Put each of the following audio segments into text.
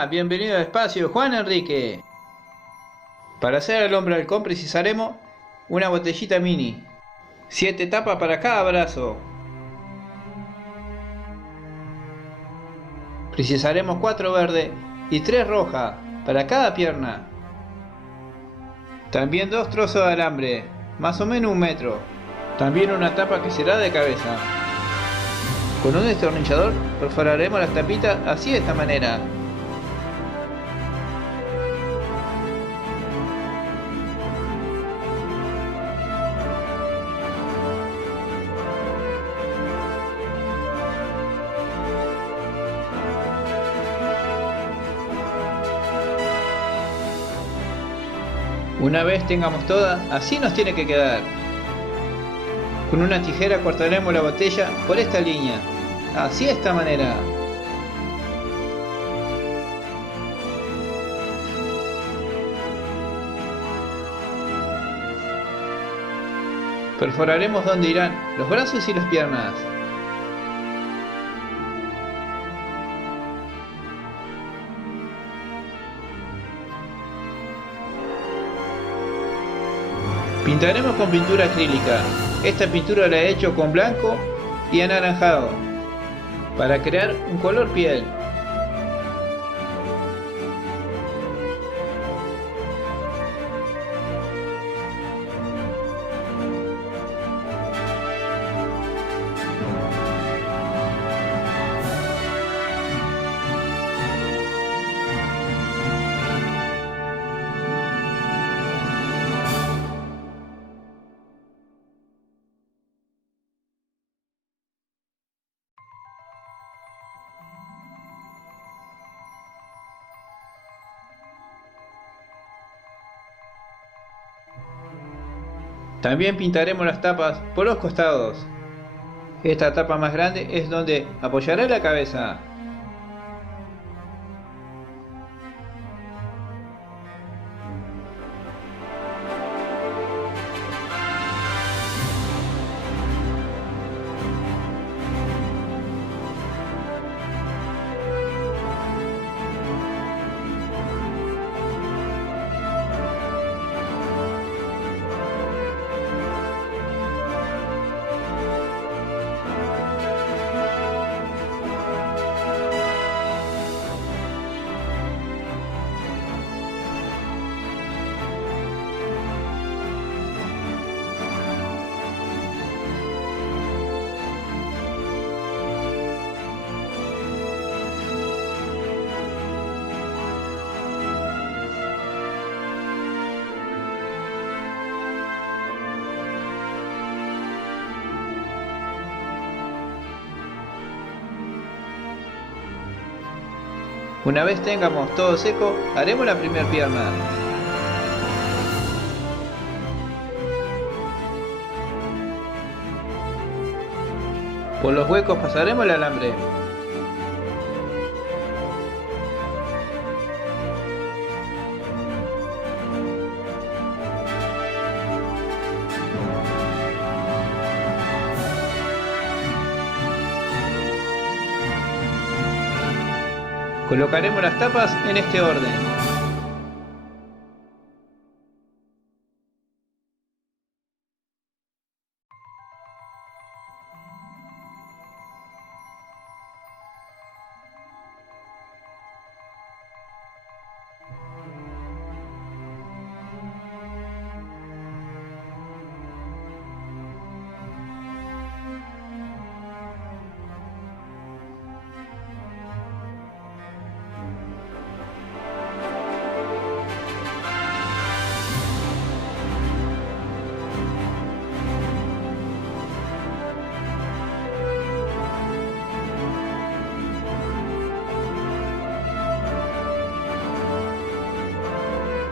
Hola, bienvenido al espacio, Juan Enrique. Para hacer el hombre halcón precisaremos una botellita mini, 7 tapas para cada brazo. Precisaremos 4 verdes y 3 rojas para cada pierna. También 2 trozos de alambre, más o menos 1 metro. También una tapa que será de cabeza. Con un destornillador perforaremos las tapitas así de esta manera. Una vez tengamos todas, así nos tiene que quedar. Con una tijera cortaremos la botella por esta línea, así de esta manera. Perforaremos donde irán los brazos y las piernas. Pintaremos con pintura acrílica. Esta pintura la he hecho con blanco y anaranjado para crear un color piel. También pintaremos las tapas por los costados. Esta tapa más grande es donde apoyará la cabeza. Una vez tengamos todo seco, haremos la primera pierna. Por los huecos pasaremos el alambre. Colocaremos las tapas en este orden.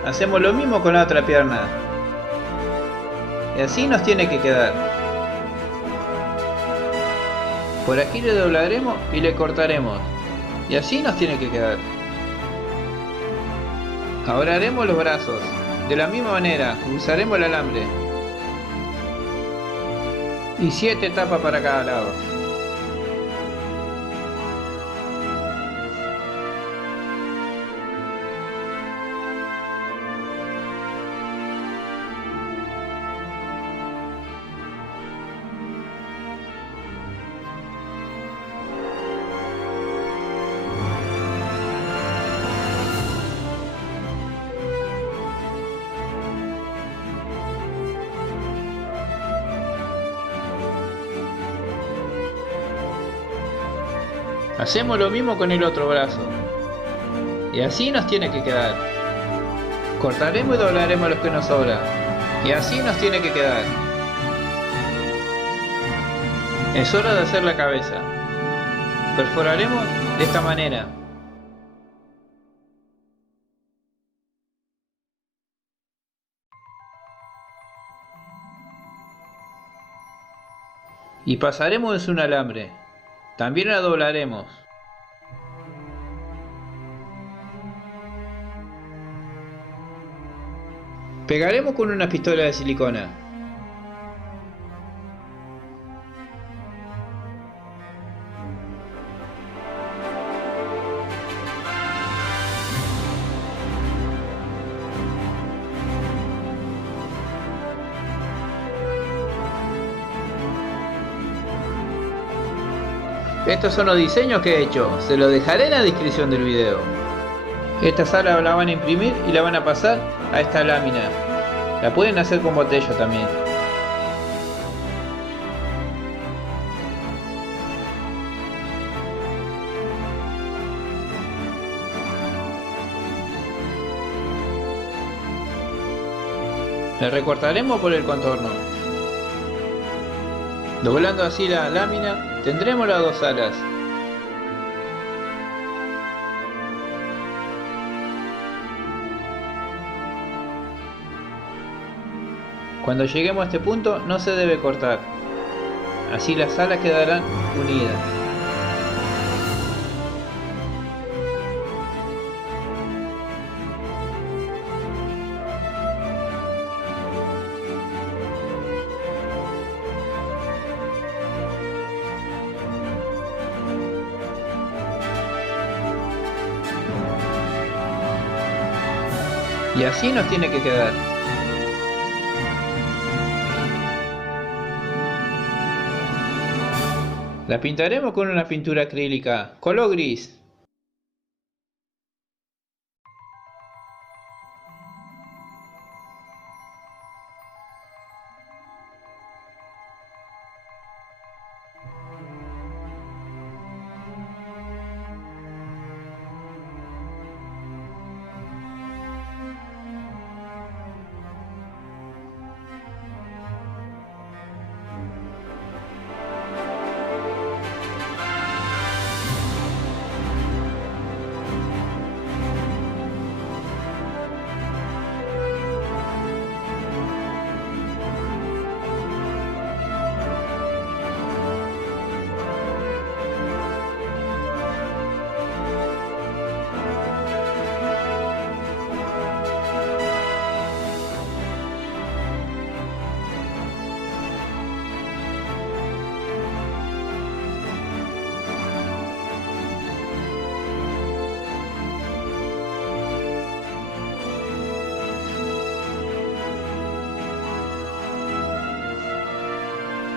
Hacemos lo mismo con la otra pierna. Y así nos tiene que quedar. Por aquí le doblaremos y le cortaremos. Y así nos tiene que quedar. Ahora haremos los brazos. De la misma manera, usaremos el alambre. Y 7 tapas para cada lado. Hacemos lo mismo con el otro brazo. Y así nos tiene que quedar. Cortaremos y doblaremos los que nos sobran. Y así nos tiene que quedar. Es hora de hacer la cabeza. Perforaremos de esta manera. Y pasaremos un alambre. También la doblaremos. Pegaremos con una pistola de silicona. Estos son los diseños que he hecho, se los dejaré en la descripción del video. Esta sala la van a imprimir y la van a pasar a esta lámina. La pueden hacer con botella también. Le recortaremos por el contorno. Doblando así la lámina, tendremos las dos alas. Cuando lleguemos a este punto no se debe cortar, así las alas quedarán unidas. Y así nos tiene que quedar. La pintaremos con una pintura acrílica, color gris.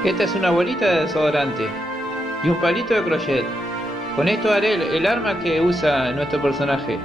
Esta es una bolita de desodorante y un palito de crochet. Con esto haré el arma que usa nuestro personaje.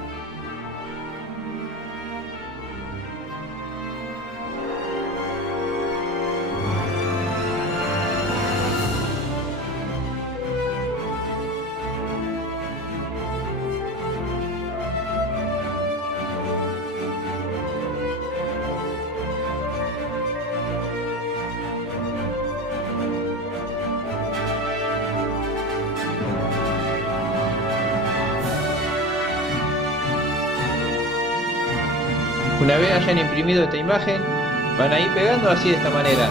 Una vez hayan imprimido esta imagen, van a ir pegando así de esta manera.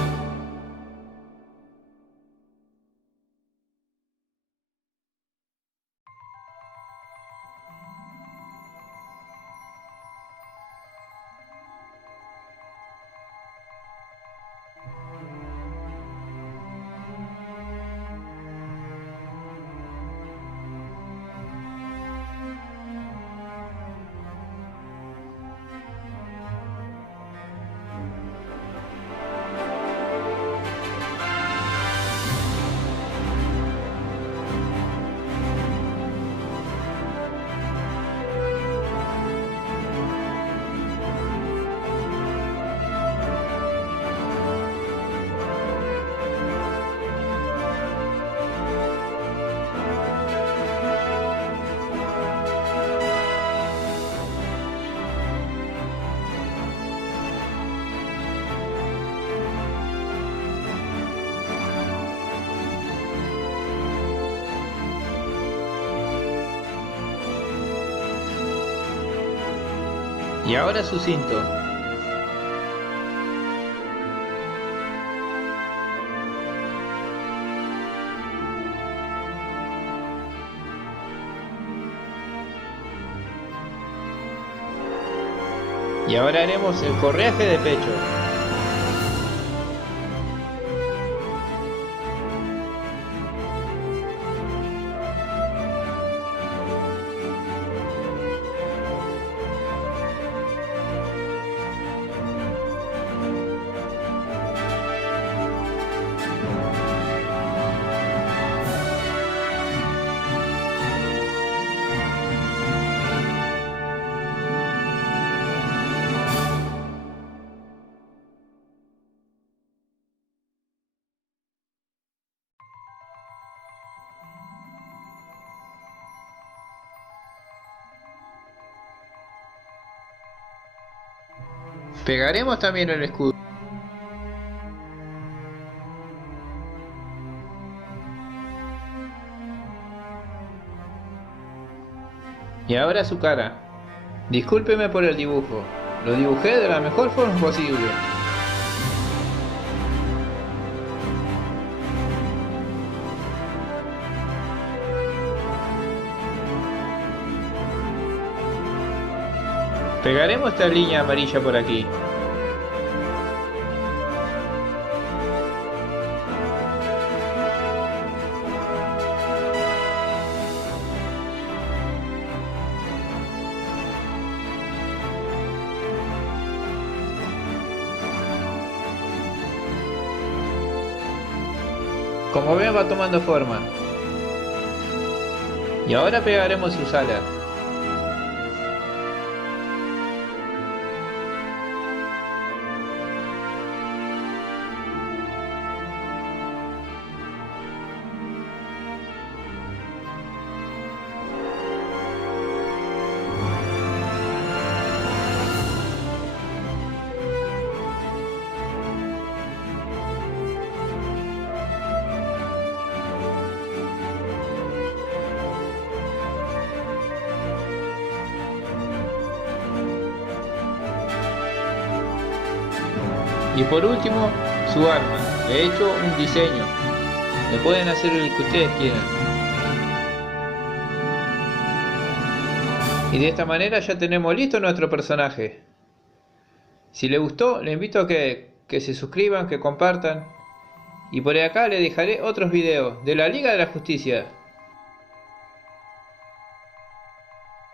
Y ahora su cinto. Y ahora haremos el correaje de pecho. Pegaremos también el escudo. Y ahora su cara. Discúlpeme por el dibujo. Lo dibujé de la mejor forma posible. Pegaremos esta línea amarilla por aquí. Como ven, va tomando forma. Y ahora pegaremos sus alas. Y por último, su arma. Le he hecho un diseño. Le pueden hacer el que ustedes quieran. Y de esta manera ya tenemos listo nuestro personaje. Si les gustó, les invito a que se suscriban, que compartan. Y por acá les dejaré otros videos de la Liga de la Justicia.